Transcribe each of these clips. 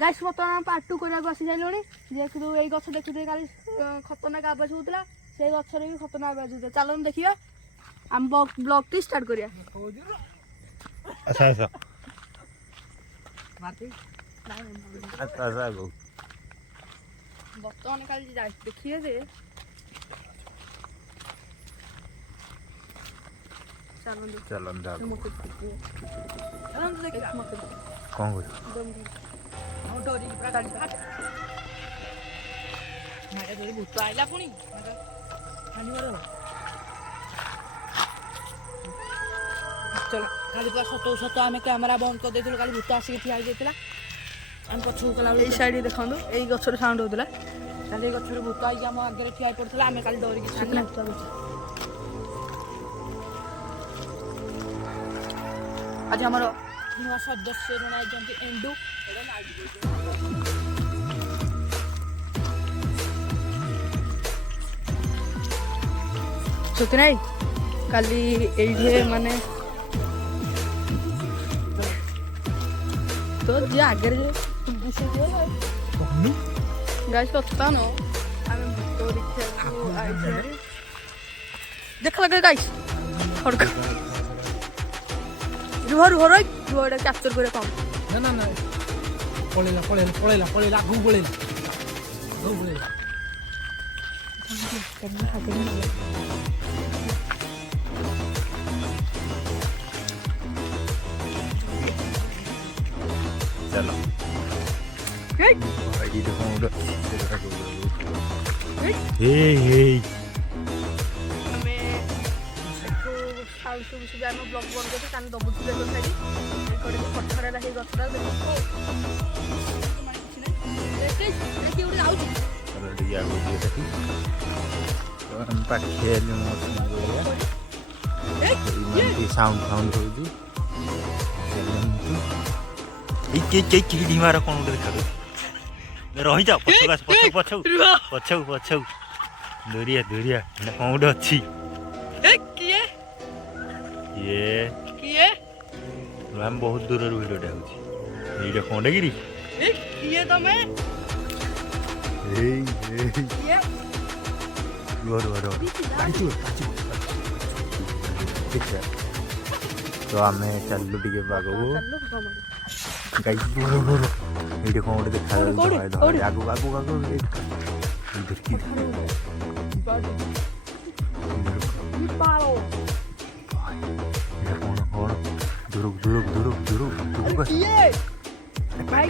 Guys बर्तमान part 2 करबा आसी जाइलोनी जेकु एई गछ देखुते काली खतरनाक आवाज होतला से गछरे भी खतरनाक आवाज होतला चलो देखिबा हम ब्लॉग टी स्टार्ट करिया अच्छा अच्छा मारती अच्छा अच्छा गो बर्तमान काली जाई देखिए जे चलो चलो अंदर चलो देखिए कौन हो हम डोरी पूरा गाड़ी फाट मारे डोरी भूत आइला पुणी खाली मारो चलो खाली पूरा सत आम कैमेरा बंद कर देथिलु खाली भूत आसी ठिया हो जाइतिला हम पछू कला ए साइड देखंदो एई गछर साउंड होतला खाली गछर भूत आइ हम आगे ठिया पड़तला आमे खाली डोरी की छानला आज हमारो नुआ सदस्य रण जंती एंडू सोते नहीं काली एइठे माने तो जे आगे जे दिसे जे गाइस पता नो आमे तो रिक्शा को आइछे देख लगे गाइस फड़क रुहर हरई रुहर कैप्चर करे कम ना ना ना पळेला आगू पळेला चलो हे आई देखो उधर हे हे हमें एको साउंड सुबह हम ब्लॉग बंद करते कान दबुत देखो खाली एकड़े पत्थर रही गछरा देखो माने किछ नै देखि देखि उड़ आउची चलो दिया गो ये देखी तो हम पाखे ले मत ये साउंड होगी के चिड़ी मार कौन उधर देखा रही जा पछौ दूरिया कौन उधर अच्छी ये हम बहुत दूर वीडियो डाउची ये कौन गिरी ये तो मैं ये तो आम चलू टे बागू गाइस ये कौन देखा आगू इधर की दुरुक भाई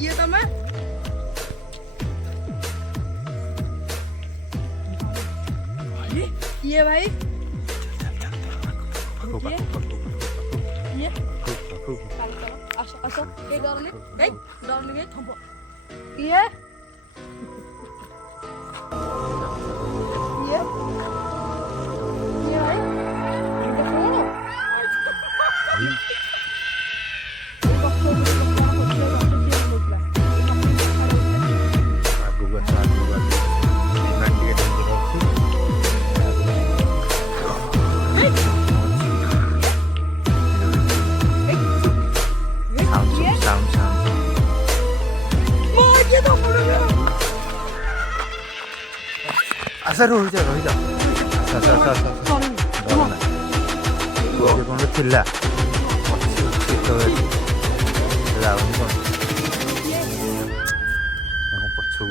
ये तो मैं ये भाई ये अच्छा ये डरने थंबो ये भाई ये कौन असर हो जा कौन थिला पछू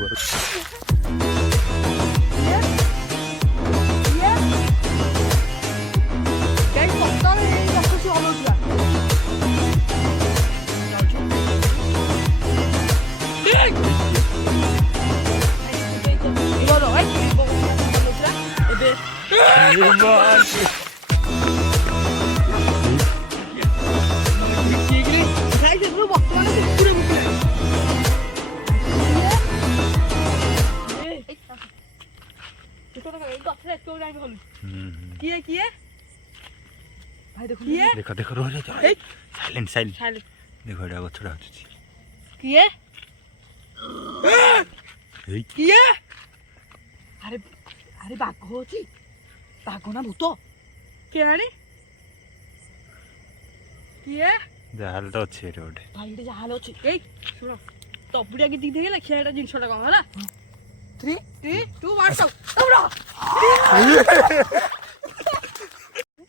किए भाई देखो देखो रो साइलेंट देखो एटा गछड़ा होची किए ଏଇ କିଏ? ଆରେ ଆରେ ବାଘ ଅଛି। ବାଘ ନା ଭୂତ କେଆଣି? କିଏ? ଯାହାହେଲେ ତ ଅଛି ଏଠି ଗୋଟେ। ଭାଇ ଏଠି ଯାହାହେଲେ ଅଛି। ଏଇ ଶୁଣ ତବୁଡ଼ିଆ ଗୀତ ଗୀତ ହେଇଗଲା ଖିଆଟା ଜିନିଷଟା କ'ଣ ହେଲା? 3 2 1 ଦୌଡ଼।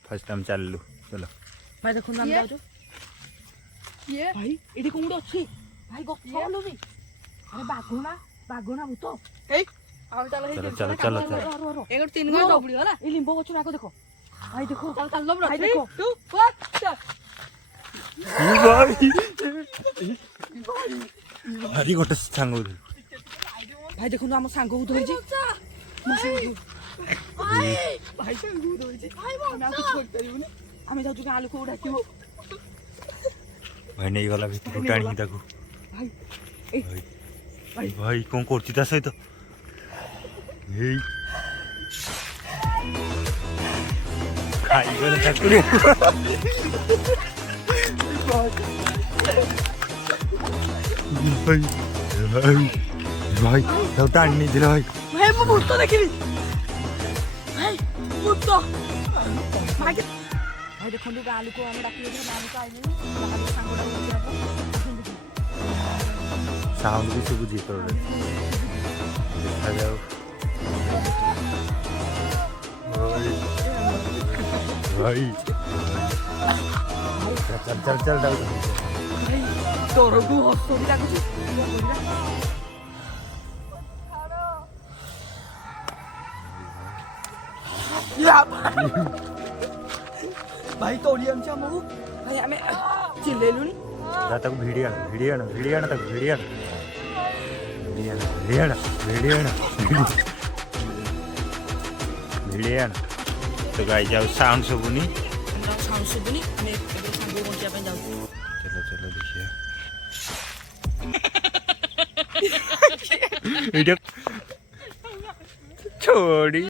ଫାର୍ଷ୍ଟ ଟାଇମ୍ ଚାଲିଲୁ ଚାଲ। ଭାଇ ଦେଖନ୍ତୁ ଆମେ ଯାଉଛୁ। କିଏ? ଭାଇ ଏଠି କ'ଣ ଗୋଟେ ଅଛି। ଭାଇ ଗଛ ହଲୁନି। ଆରେ ବାଘ ନା ଭୂତ। ଏଇ ଆଉ ଚାଲ ହେଇ ଚାଲ, ଜିନିଷ ଚାଲ, ଟା ଚାଲ, କାମ ଚାଲ। କର। ଏ ଗୋଟେ 3 ଘଣ୍ଟା ଦବୁଡ଼ି ହେଲା। ଏଇ ଲିମ୍ବ ଗଛ ଆଗ ଦେଖ। ଭାଇ ଦେଖ ଚାଲ ଚାଲ ଦବୁଡ଼। ଭାଇ ଭାଇ ଦେଖ 2 1 ଭାରି ଗୋଟେ ସାଙ୍ଗ ଧରି। ଭାଇ ଦେଖନ୍ତୁ ଆମ ସାଙ୍ଗକୁ ଧରିଛି। ମୋ ସାଙ୍ଗକୁ ଭାଇ ସାଙ୍ଗକୁ ଧରିଛି। ଆମେ ଆଉ କିଛି କରିପାରିବୁନି। ଆମେ ଯାଉଛୁ ଗାଁ ଲୋକକୁ ଡାକିବୁ। ଭାଇ ନେଇଗଲା ଭିତରକୁ ଟାଣିକି ତାକୁ। ଭାଇ ଭାଇ ଭାଇ କ'ଣ କରୁଛି ତା ସହିତ? ଏଇ ଖାଇଗଲେ ତାକୁ ରେ। ଭାଇ ଭାଇ ଭାଇ ତାକୁ ଟାଣି ନେଇଥିଲା ଭାଇ। ଭାଇ ମୁଁ ଭୂତ ଦେଖିଲି। ଭାଇ ଭୂତ। ଭାଇ ଦେଖନ୍ତୁ ଗାଁ ଲୋକ ଆମେ ଡାକିଲେ ଗାଁ ଲୋକ ଆଇଲେଣି। ଗାଁ ଲୋକ ସାଙ୍ଗଟା ବୁଝିବା ପାଇଁ ସାଉଣ୍ଡ ବି ଶୁଭୁଛି ତୋର। ଦେଖାଯାଉ। ଭାଇ ଚାଲ ଚାଲ ଚାଲ ଚାଲ। ଭାଇ ଡରକୁ ହସ ବି ଲାଗୁଛି। ଭାଇ ତୋଳି ଆଣୁଛି ଆମକୁ। ଭାଇ ଆମେ ଚିଲେଇଲୁଣି। ଯା ତାକୁ ଭିଡ଼ି ଆଣ ତାକୁ ଭିଡ଼ି ଆଣ ତାକୁ ଭିଡ଼ି ଆଣ ତ ଗାଈ ଯାଉ ସାଉଣ୍ଡ ଶୁଭୁନି। ସାଉଣ୍ଡ ଶୁଭୁନି। ଆମେ ଏବେ ସାଙ୍ଗକୁ ବଞ୍ଚିବା ପାଇଁ ଯାଉଛୁ। ଚାଲ ଚାଲ ଦେଖିବା। ଏଇଟା ଛୋଡ଼ି